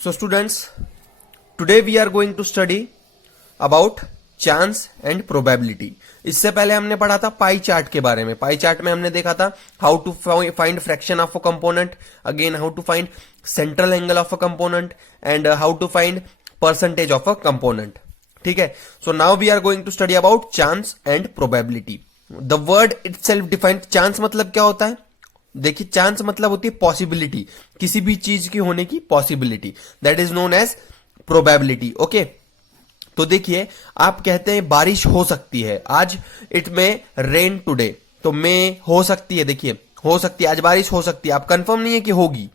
So students, today we are going to study about chance and probability. इससे पहले हमने पढ़ा था पाई चार्ट के बारे में। पाई चार्ट में हमने देखा था how to find fraction of a component, again how to find central angle of a component and how to find percentage of a component. ठीक है, so now we are going to study about chance and probability. The word itself defined. Chance मतलब क्या होता है? देखिए, chance मतलब होती है पॉसिबिलिटी, किसी भी चीज की होने की possibility, that is known as probability. Okay, तो देखिए, आप कहते हैं बारिश हो सकती है आज, इट में रेन टुडे, तो मे हो सकती है। देखिए, हो सकती है आज बारिश हो सकती है, आप कंफर्म नहीं है कि होगी,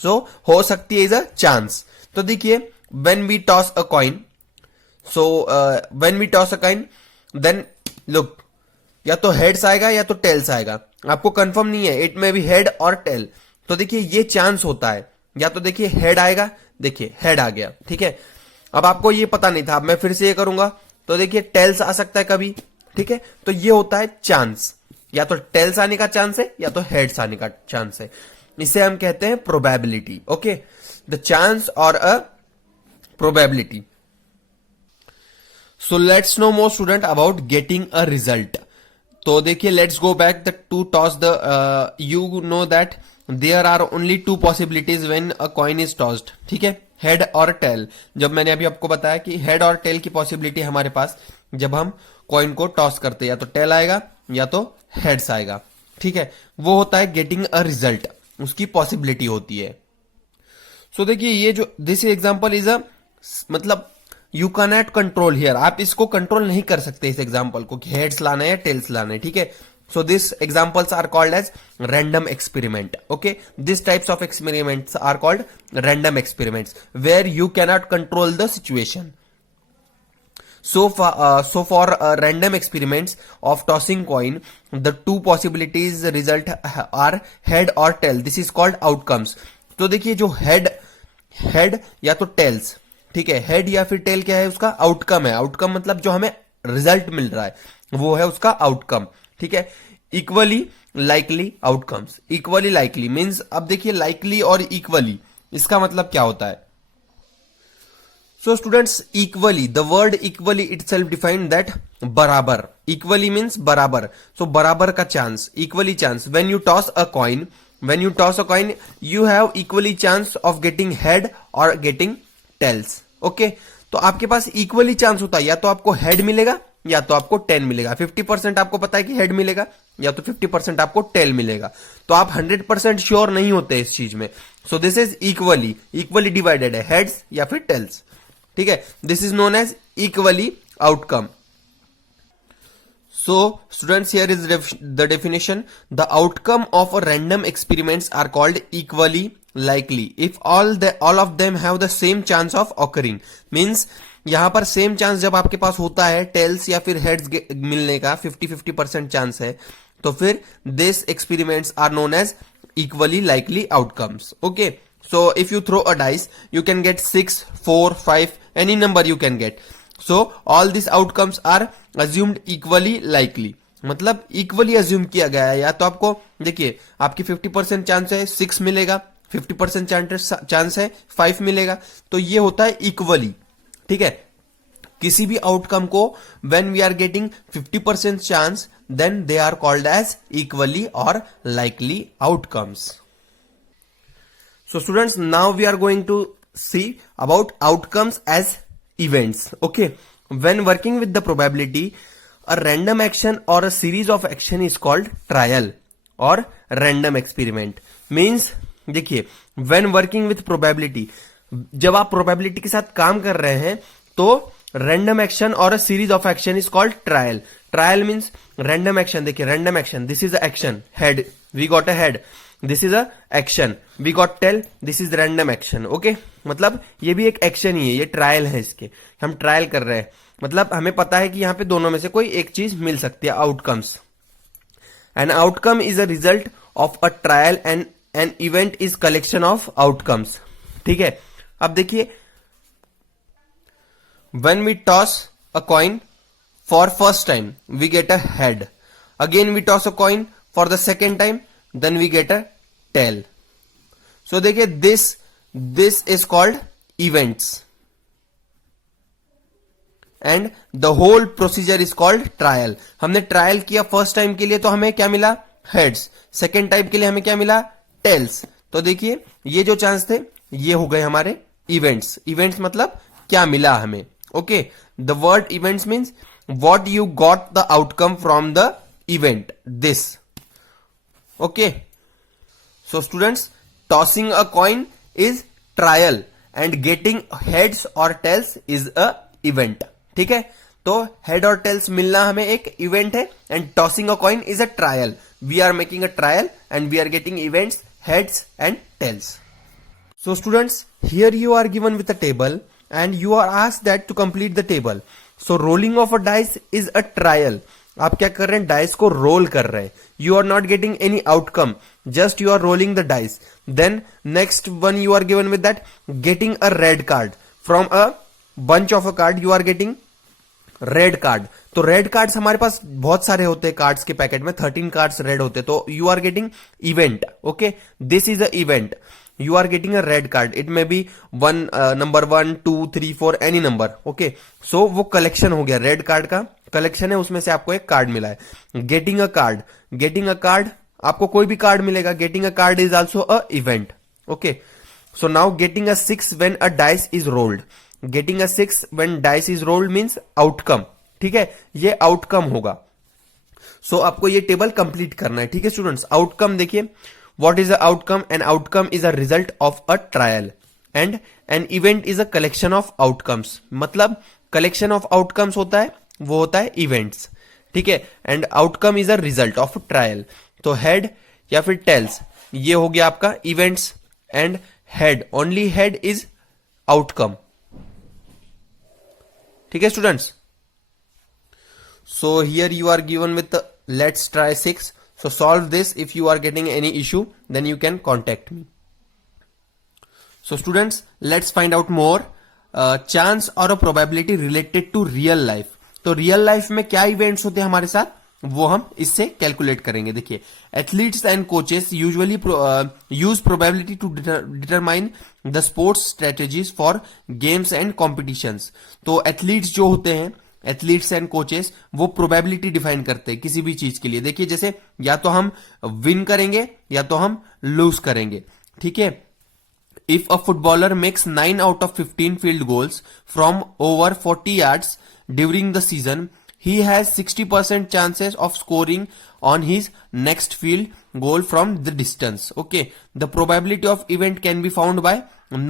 सो हो सकती है इज अ चांस। तो देखिए, when we toss a coin, so when we toss a coin then look, या तो हेड्स आएगा या तो टेल्स आएगा, आपको कंफर्म नहीं है, इट में भी हेड और टेल। तो देखिए, ये चांस होता है, या तो देखिए हेड आएगा, देखिए हेड आ गया। ठीक है, अब आपको ये पता नहीं था, अब मैं फिर से ये करूंगा तो देखिए टेल्स आ सकता है कभी। ठीक है, तो ये होता है चांस, या तो टेल्स आने का चांस है या तो हेड्स आने का चांस है। इसे हम कहते हैं प्रोबेबिलिटी। ओके, द चांस और a probability. So let's know more student about getting a result. तो देखिए, let's go back the to toss the, you know that there are only two possibilities when a coin is tossed. ठीक है, head और tell. जब मैंने अभी आपको बताया कि हेड और टेल की पॉसिबिलिटी हमारे पास, जब हम कॉइन को टॉस करते हैं, या तो टेल आएगा या तो हेड्स आएगा। ठीक है, वो होता है गेटिंग अ रिजल्ट, उसकी पॉसिबिलिटी होती है। सो देखिए, ये जो दिस एग्जांपल इज अ, मतलब you can not control here, आप इसको कंट्रोल नहीं कर सकते इस एग्जांपल को कि हेड्स लाना है या टेल्स लाना है। ठीक है, so these examples are called as random experiment. Okay, these types of experiments are called random experiments where you cannot control the situation. So for random experiments of tossing coin, the two possibilities result are head or tail. This is called outcomes. तो देखिए, जो head या तो tales, ठीक है, head या फिर tell क्या है, उसका आउटकम है। आउटकम मतलब जो हमें रिजल्ट मिल रहा है, वो है उसका आउटकम। ठीक है, equally likely outcomes. Equally likely means, अब देखिए लाइकली और इक्वली, इसका मतलब क्या होता है? So students, equally, the word equally itself defined that बराबर। इक्वली मीन्स बराबर, सो बराबर का chance, equally chance. When you toss a coin, when you toss a coin, you have equally chance of getting head और getting tales. Okay, तो आपके पास equally chance होता है, या तो आपको हेड मिलेगा या तो आपको टेल मिलेगा। 50% आपको पता है कि हेड मिलेगा, या तो 50% आपको टेल मिलेगा। तो आप 100% श्योर नहीं होते इस चीज में। So this is equally divided है, हेड्स या फिर टेल्स। ठीक है, this is known as equally outcome. So students, here is the definition. The outcome of a random experiments are called equally likely if all of them have the same chance of occurring. Means यहां पर same chance जब आपके पास होता है tales या फिर heads मिलने का, 50-50% चांस है, तो फिर this experiments are known as equally likely outcomes. Okay, so if you throw a dice, you can get 6, 4, 5, any number you can get. So all this outcomes are assumed equally likely, मतलब equally assume किया गया है। या तो आपको देखिए, आपकी 50% chance है 6 मिलेगा, 50% चांस है 5 मिलेगा, तो ये होता है इक्वली। ठीक है, किसी भी आउटकम को when we are getting 50% chance, then they are called as equally और likely outcomes. So students, now we are going to see about outcomes as events. Okay, when working with the probability, a random action or a series of action is called trial or random experiment. Means देखिए, when working with probability, जब आप probability के साथ काम कर रहे हैं, तो random action or a series of action is called trial. Trial means random action. देखिए, random action, this is the action, head, we got a head, this is a action, we got tail, this is random action. Okay, मतलब ये भी एक action ही है, ये trial है, इसके हम ट्रायल कर रहे हैं, मतलब हमें पता है कि यहां पे दोनों में से कोई एक चीज मिल सकती है, outcomes. An outcome is a result of a trial and an event is collection of outcomes. ठीक है, अब देखिए, when we toss a coin for first time, we get a head, again we toss a coin for the second time, then we get a tail. So देखिए, this is called events and the whole procedure is called trial. हमने trial किया first time के लिए तो हमें क्या मिला, heads. Second time के लिए हमें क्या मिला, टेल्स। तो देखिए ये जो चांस थे ये हो गए हमारे इवेंट्स। इवेंट्स मतलब क्या मिला हमें। Okay, the word events means what you got the outcome from the event, this. Okay, so students, tossing a coin is trial and getting heads और टेल्स इज अ इवेंट। ठीक है, तो head और tales मिलना हमें एक event है and tossing a coin is a trial. We are making a trial and we are getting events, heads and tails. So students, here you are given with a table and you are asked that to complete the table. So rolling of a dice is a trial. आप क्या कर रहे हैं, dice को role कर रहे हैं. You are not getting any outcome, just you are rolling the dice. Then next one you are given with that getting a red card. From a bunch of a card you are getting red card. तो red cards हमारे पास बहुत सारे होते हैं cards के packet में, 13 cards red होते हैं. तो you are getting event. Okay, this is a event. You are getting a red card. It may be number 1, 2, 3, 4 any number. Okay, so वो कलेक्शन हो गया, रेड कार्ड का कलेक्शन है, उसमें से आपको एक कार्ड मिला है. Getting a card, getting a card, आपको कोई भी कार्ड मिलेगा. Getting a card is also a event. Okay, so now getting a 6 when a dice is rolled. Getting a 6 when dice is rolled means outcome. ठीक है, ये outcome होगा. सो आपको ये टेबल कंप्लीट करना है. ठीक है स्टूडेंट्स, आउटकम देखिए. What is the outcome? An outcome is a result of a trial and an event is a collection of outcomes. मतलब collection of outcomes होता है, वो होता है events. ठीक है, and outcome is a result of trial. तो head या फिर tails ये हो गया आपका events and head, only head is outcome. ठीक है students, so here you are given with the, let's try 6. So solve this. If you are getting any issue, then you can contact me. So students, let's find out more. Chance or a probability related to real life. तो real life में क्या events होते हैं हमारे साथ, वो हम इससे कैलकुलेट करेंगे. देखिए, athletes and coaches usually use probability to determine the sports strategies for games and competitions. तो athletes जो होते हैं, एथलीट्स एंड कोचेस, वो प्रोबेबिलिटी डिफाइन करते हैं किसी भी चीज के लिए. देखिए, जैसे या तो हम विन करेंगे या तो हम लूज करेंगे. ठीक है, if a footballer makes 9 out of 15 field goals from over 40 yards during the season, he has 60% chances of scoring on his next field goal from the distance. Okay, the probability of event can be found by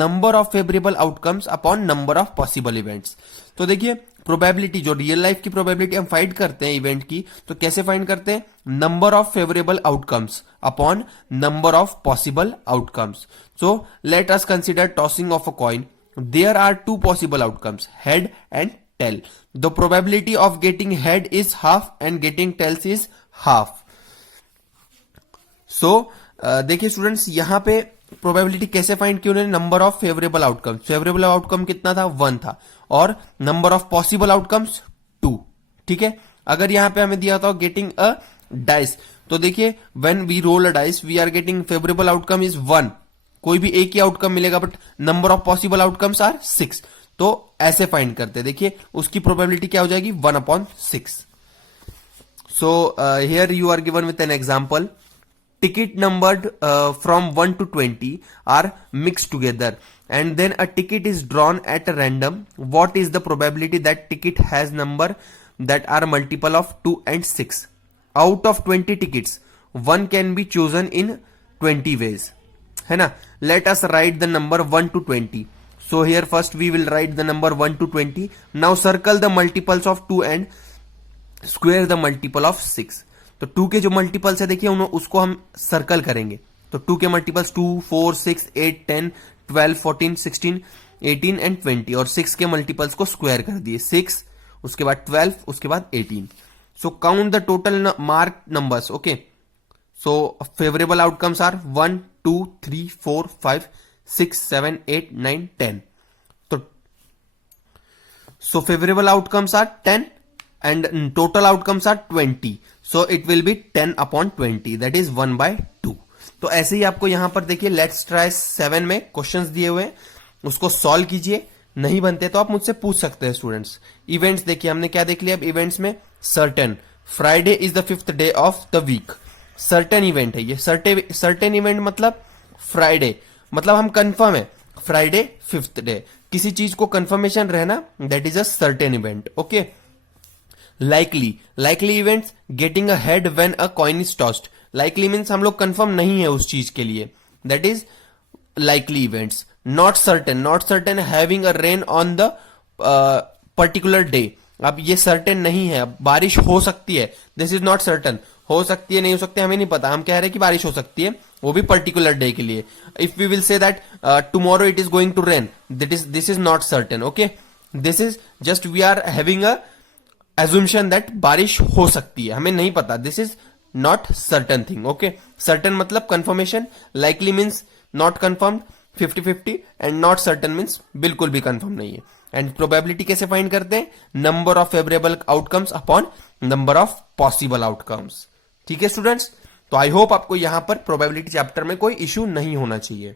number of favorable outcomes upon number of possible events. तो देखिए, probability जो real life की probability हम find करते हैं event की, तो कैसे फाइंड करते हैं, number of favourable outcomes upon number of possible outcomes. So let us consider tossing of a coin. There are 2 possible outcomes, head and tail. The probability of getting head is half and getting tails is half. So देखिए students, यहां पे probability कैसे find की उन्होंने, number of favourable outcomes. Favourable outcome कितना था, 1 था, और नंबर ऑफ पॉसिबल आउटकम्स 2. ठीक है, अगर यहां पे हमें दिया था गेटिंग अ डाइस, तो देखिए when we roll a dice we are getting favourable outcome is 1. कोई भी एक ही आउटकम मिलेगा, but number of possible outcomes are 6. तो ऐसे फाइंड करते हैं. देखिए उसकी प्रोबेबिलिटी क्या हो जाएगी, 1/6. So here you are given with an example. Ticket numbered from 1 to 20 are mixed together and then a ticket is drawn at a random. What is the probability that ticket has number that are multiple of 2 and 6? Out of 20 tickets, one can be chosen in 20 ways. है ना? Let us write the number 1 to 20. So here first we will write the number 1 to 20. Now circle the multiples of 2 and square the multiple of 6. तो 2 के जो multiples है देखिए उसको हम circle करेंगे. तो 2 के मल्टीपल्स 2, 4, 6, 8, 10, 12, 14, 16, 18 एंड 20, और 6 के मल्टीपल्स को स्क्वायर कर दिए. 6, उसके बाद 12, उसके बाद 18. So count the total mark numbers. Okay, so favourable outcomes are 1, 2, 3, 4, 5, 6, 7, 8, 9, 10. तो so favorable outcomes are 10 and total outcomes are 20. So it will be 10/20, that is 1/2. तो ऐसे ही आपको यहां पर देखिए, लेट्स ट्राई 7 में क्वेश्चंस दिए हुए हैं. उसको सॉल्व कीजिए, नहीं बनते तो आप मुझसे पूछ सकते हैं स्टूडेंट्स। इवेंट्स देखिए, हमने क्या देख लिया अब इवेंट्स में, certain, Friday is the 5th day of the week, certain event है ये। सर्टेन इवेंट मतलब फ्राइडे, मतलब हम कंफर्म है फ्राइडे 5th डे, किसी चीज को कंफर्मेशन रहना, that is a certain event. Okay, likely events, getting a head when a coin is tossed, likely means हम लोग कंफर्म नहीं है उस चीज के लिए, that is likely events. Not certain having a rain on the particular day, अब ये सर्टेन नहीं है, अब बारिश हो सकती है, दिस इज नॉट सर्टेन, हो सकती है नहीं हो सकती है हमें नहीं पता, हम कह रहे हैं कि बारिश हो सकती है, वो भी पर्टिकुलर डे के लिए। If we will say that tomorrow it is going to rain, this is not certain. Okay, this is just we are having a assumption that बारिश हो सकती है, हमें नहीं पता, this is not certain thing. Okay, certain मतलब confirmation, likely means not confirmed 50-50, and not certain means बिल्कुल भी कंफर्म नहीं है। एंड प्रोबेबिलिटी कैसे फाइंड करते हैं, number of favourable outcomes upon number of possible outcomes. ठीक है स्टूडेंट्स, तो आई होप आपको यहां पर प्रोबेबिलिटी चैप्टर में कोई इश्यू नहीं होना चाहिए।